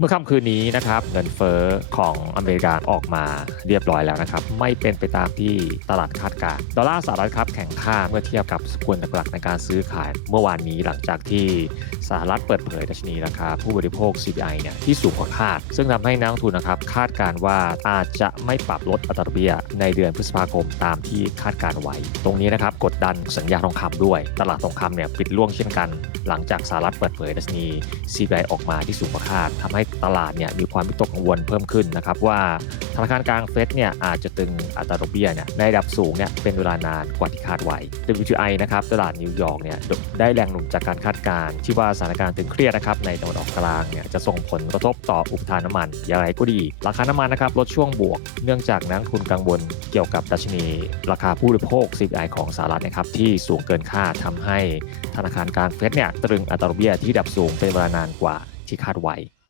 เมื่อค่ำคืนนี้นะครับเงินเฟ้อของอเมริกาออกมาเรียบร้อยแล้วนะครับไม่เป็นไปตามที่ตลาดคาดการดอลลาร์สหรัฐครับแข่งค่าเมื่อเทียบกับสกุลหลักๆในการซื้อขาย เมื่อวานนี้หลังจากที่สหรัฐเปิดเผยดัชนีราคาผู้บริโภค CPI เนี่ยที่สูงกว่าคาด ซึ่งทำให้นักลงทุนนะครับคาดการว่าอาจจะไม่ปรับลดอัตราเบี้ยในเดือนพฤษภาคมตามที่คาดการไว้ ตรงนี้นะครับกดดันสัญญาทองคำด้วย ตลาดทองคำเนี่ยปิดล่วงเช่นกัน หลังจากสหรัฐเปิดเผยดัชนี CPI ออกมาที่สูงกว่าคาดทำให้ ตลาดเนี่ยมีความวิตกกังวลเพิ่มขึ้นนะครับว่าธนาคารกลางเฟดเนี่ยอาจจะตึงอัตราดอกเบี้ยเนี่ยในระดับสูงเนี่ยเป็นเวลานานกว่าที่คาดไว้ WTI นะครับตลาดนิวยอร์กเนี่ยได้แรงหนุนจากการคาดการณ์ที่ว่าสถานการณ์ตึงเครียดนะครับในตะวันออกกลางเนี่ยจะส่งผลกระทบต่ออุปทานน้ำมันอย่างไรก็ดี ราคาน้ำมันนะครับลดช่วงบวก เนื่องจากนักทุนกังวลเกี่ยวกับดัชนี ราคาผู้บริโภค CPI ของสหรัฐนะครับที่สูงเกินคาดทำให้ธนาคารกลางเฟดเนี่ยตรึงอัตราดอกเบี้ยที่ดับสูงเป็นเวลานานกว่าที่คาดไว้